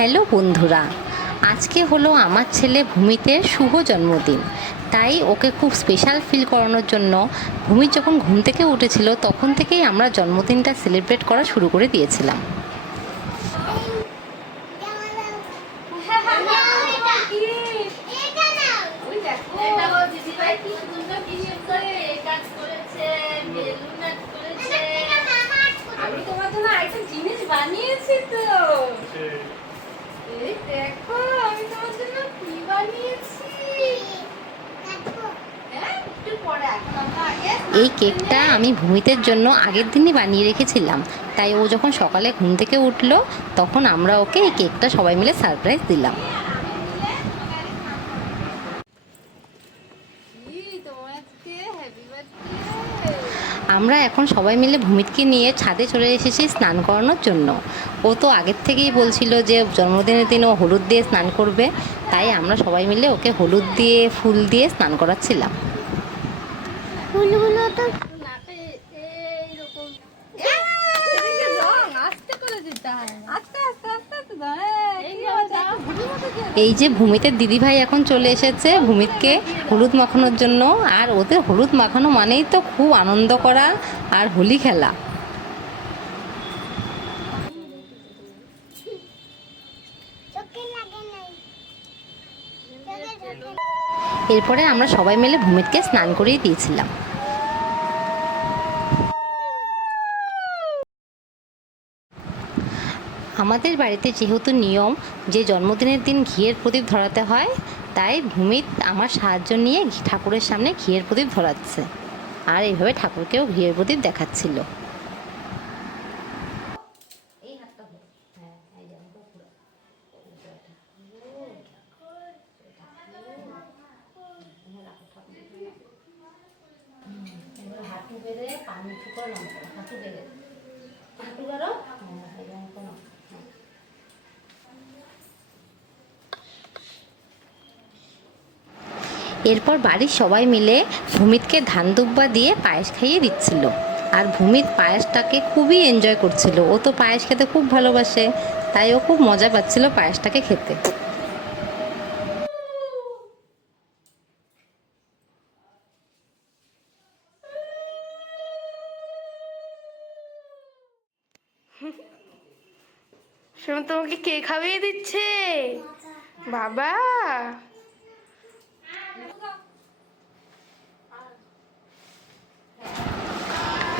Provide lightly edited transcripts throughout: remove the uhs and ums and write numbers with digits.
Hello বন্ধুরা, আজকে হলো আমার ছেলে ভূমিতের শুভ জন্মদিন। তাই ওকে খুব স্পেশাল ফিল করানোর জন্য ভূমি যখন ঘুম থেকে উঠেছিল তখন থেকেই আমরা জন্মদিনটা সেলিব্রেট করা শুরু করে দিয়েছিলাম। আমি তোমার জন্য আরেকটা জিনিস বানিয়েছি তো। এই দেখো আমি তোমার জন্য কি বানিয়েছি। একটু পরে এখন আমরা আগে এই কেকটা আমি ভূমিতের জন্য আগের দিনই বানিয়ে রেখেছিলাম, তাই ও যখন সকালে ঘুম থেকে উঠলো তখন আমরা ওকে এই কেকটা সবাই মিলে সারপ্রাইজ দিলাম। আমরা এখন সবাই মিলে ভূমিতকে নিয়ে ছাদে চলে এসেছি স্নান করানোর জন্য। ও তো আগের থেকেই বলছিল যে জন্মদিনের দিন ও হলুদ দিয়ে স্নান করবে, তাই আমরা সবাই মিলে ওকে হলুদ দিয়ে ফুল দিয়ে স্নান করাচ্ছিলাম। ফুলগুলো তো নাকে এইরকম আস্তে করে দিতে হয়। আস্তে আস্তে আস্তে আস্তে এই যে ভূমিতের দিদিভাই এখন চলে এসেছে ভূমিতকে হলুদ মাখানোর জন্য। আর ওদের হলুদ মাখানো মানেই তো খুব আনন্দ করা আর হোলি খেলা। এরপরে আমরা সবাই মিলে ভূমিতকে স্নান করিয়ে দিয়েছিলাম। আমাদের বাড়িতে যেহেতু নিয়ম যে জন্মদিনের দিন ঘিয়ের প্রদীপ ধরাতে হয়, তাই ভূমিত আমার সাহায্য নিয়ে ঠাকুরের সামনে ঘিয়ের প্রদীপ ধরাচ্ছে আর এইভাবে ঠাকুরকেও ঘিয়ের প্রদীপ দেখাচ্ছিল। এরপর বাড়ির সবাই মিলে ভূমিতকে ধান দুব্বা দিয়ে পায়েস খাইয়ে দিচ্ছিল। আর ভূমিত পায়েসটাকে খুবই এনজয় করছিল। ও তো পায়েস খেতে খুব ভালোবাসে, তাই ও খুব মজা পাচ্ছিল পায়েসটাকে খেতে। শোনো তোমাকে কে খাইয়ে দিচ্ছে বাবা।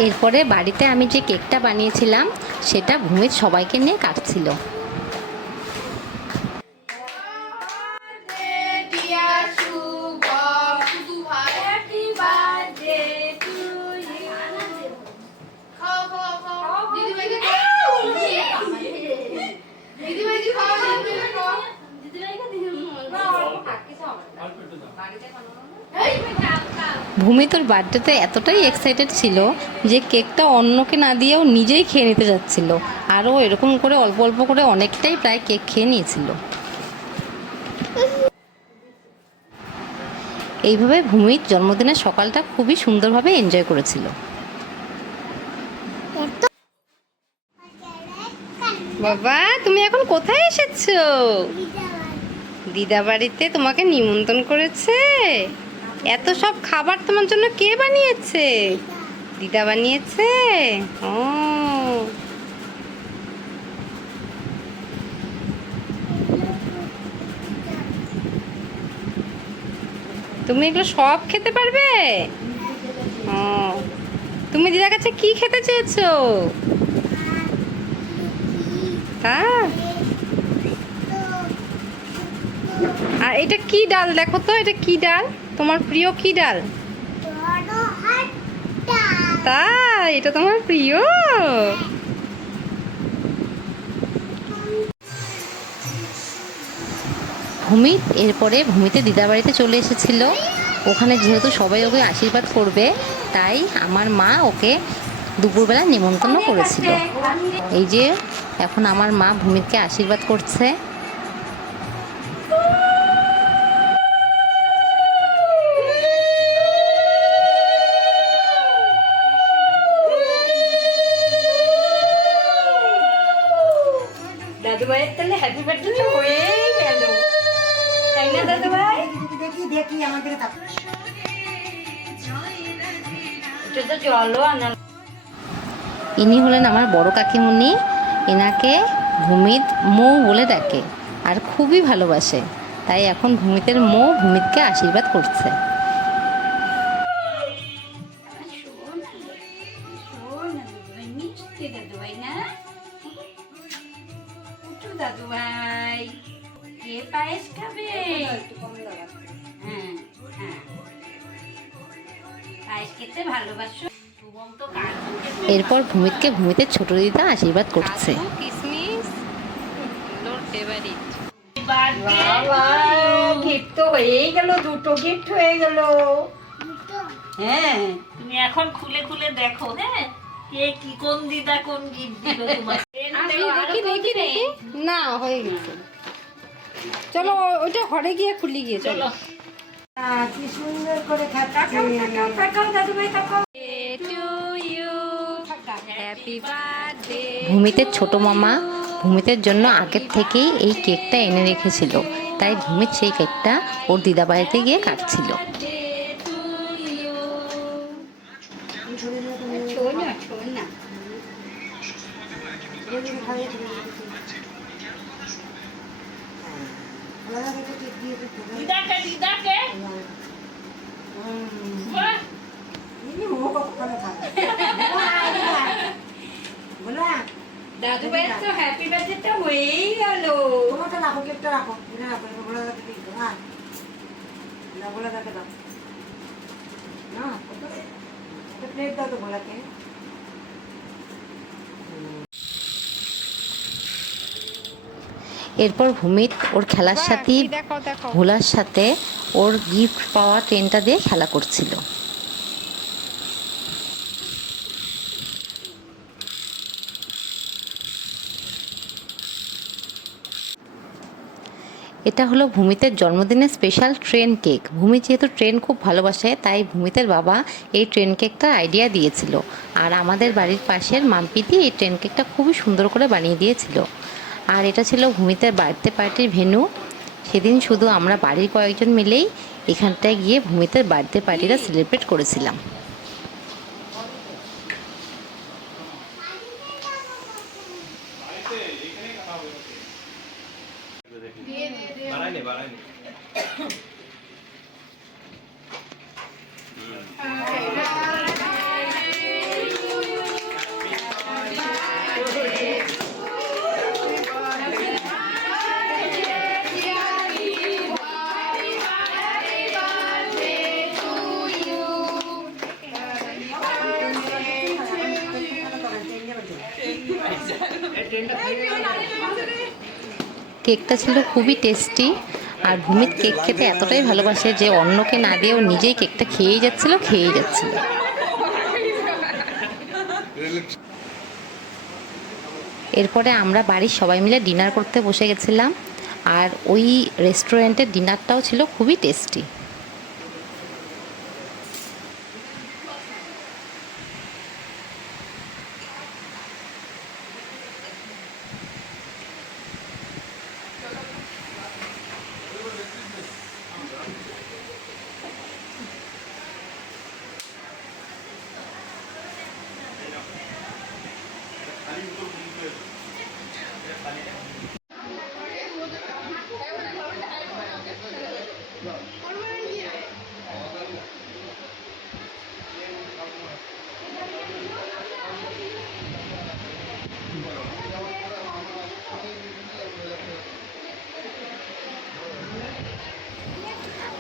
এরপরে বাড়িতে আমি যে কেকটা বানিয়েছিলাম সেটা ভূমিত সবাইকে নিয়ে কাটছিল। ভূমি তোর বার্থডেতে এতটাই এক্সাইটেড ছিল যে কেকটা অন্যকে না দিয়েও নিজেই খেয়ে নিতে যাচ্ছিল। আরও এরকম করে অল্প অল্প করে অনেকটাই প্রায় কেক খেয়ে নিয়েছিল। এইভাবে ভূমির জন্মদিনের সকালটা খুবই সুন্দরভাবে এনজয় করেছিল। বাবা তুমি এখন কোথায় এসেছো? দিদা বাড়িতে তোমাকে নিমন্ত্রণ করেছে। এত সব খাবার তোমার জন্য কে বানিয়েছে? দিদা বানিয়েছে। ও তুমি এগুলো সব খেতে পারবে? ও তুমি দিদার কাছে কি খেতে চেয়েছো? তা আর এটা কি ডাল দেখো তো, এটা কি ডাল? তোমার প্রিয় কি ডাল? তাই এটা তোমার প্রিয়? ভূমিত এরপরে ভূমিতে দিদার বাড়িতে চলে এসেছিল। ওখানে যেহেতু সবাই ওকে আশীর্বাদ করবে, তাই আমার মা ওকে দুপুরবেলা নিমন্ত্রণ করেছিল। এই যে এখন আমার মা ভূমিতকে আশীর্বাদ করছে। দাদু ভাইয়ের তাহলে হ্যাপি বার্থডে না দাদু ভাই? দেখি দেখি আমাদের এটা তো জলও আনা। ইনি হলেন আমার বড় কাকিমুনি। এনাকে ভূমিত মৌ বলে ডাকে আর খুবই ভালোবাসে, তাই এখন ভূমিতের মৌ ভূমিতকে আশীর্বাদ করছে। মিষ্টি দাদু ভাই না? উঠু দাদু ভাই, কে পায়েস খাবে? হ্যাঁ হ্যাঁ, পায়েস খেতে ভালোবাসো। শুভম তো কার্টুন খেতে এরপর ভূমিতকে ভূমিতের ছোট দিদা আশীর্বাদ করছে। গিফট তো হয়েই গেল, দুটো গিফট হয়ে গেল। হ্যাঁ, তুমি এখন খুলে খুলে দেখো, হ্যাঁ, কে কি কোন দিদা কোন গিফট দিল তোমার। দেখি না হয়ে গেছে, চলো ওইটা ঘরে গিয়ে খুলি গিয়ে চলো। কি সুন্দর করে তাকাও তাকাও তাকাও দাদু ভাই তাকাও। ভূমিতের ছোট মামা ভূমিতের জন্য আগের থেকেই এই কেকটা এনে রেখেছিল, তাই ভূমিত সেই কেকটা ওর দিদা বাড়িতে গিয়ে কাটছিল। ছোড় না ছোড় না। দিদাকে দিদাকে বাহ, দাদু ভাইয়ের তো হ্যাপি বার্থডেটা হয়েই গেল। তোমাকে রাখো, কেকটা রাখো, এটা রাখো, এটা বলে দাও দিই তো, হ্যাঁ না বলে দাও দাও না, একটা প্লেট দাও তো বলাকে। এরপর ভূমিত ওর খেলার সাথী ভোলার সাথে ওর গিফট পাওয়া ট্রেনটা দিয়ে খেলা করছিল। এটা হলো ভূমিতের জন্মদিনের স্পেশাল ট্রেন কেক। ভূমি যেহেতু ট্রেন খুব ভালোবাসে, তাই ভূমিতের বাবা এই ট্রেন কেকটা আইডিয়া দিয়েছিল, আর আমাদের বাড়ির পাশের মাম্পিদি এই ট্রেন কেকটা খুবই সুন্দর করে বানিয়ে দিয়েছিল। আর এটা ছিল ভূমিতের বার্থডে পার্টির ভেন্যু। সেদিন শুধু আমরা বাড়ির কয়েকজন মিলেই এখানটায় গিয়ে ভূমিতের বার্থডে পার্টিটা সেলিব্রেট করেছিলাম। বাড়াইনি বাড়াইনি কেকটা ছিল খুবই টেস্টি, আর ভূমিত কেক খেতে এতটাই ভালোবাসে যে অন্যকে না দিয়েও নিজেই কেকটা খেয়েই যাচ্ছিল। এরপরে আমরা বাড়ির সবাই মিলে ডিনার করতে বসে গেছিলাম, আর ওই রেস্টুরেন্টের ডিনারটাও ছিল খুবই টেস্টি।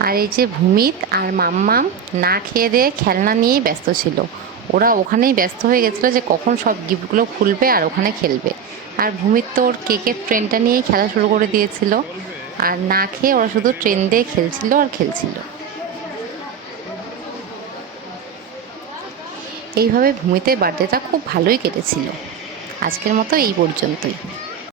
আর এই যে ভূমিত আর মাম্মাম না খেয়ে দিয়ে খেলনা নিয়েই ব্যস্ত ছিল। ওরা ওখানেই ব্যস্ত হয়ে গেছিলো যে কখন সব গিফটগুলো খুলবে আর ওখানে খেলবে। আর ভূমিত তো ওর কেকের ট্রেনটা নিয়েই খেলা শুরু করে দিয়েছিল, আর না খেয়ে ওরা শুধু ট্রেন দিয়ে খেলছিল আর খেলছিল। এইভাবে ভূমিতের বার্থডেটা খুব ভালোই কেটেছিল। আজকের মতো এই পর্যন্তই।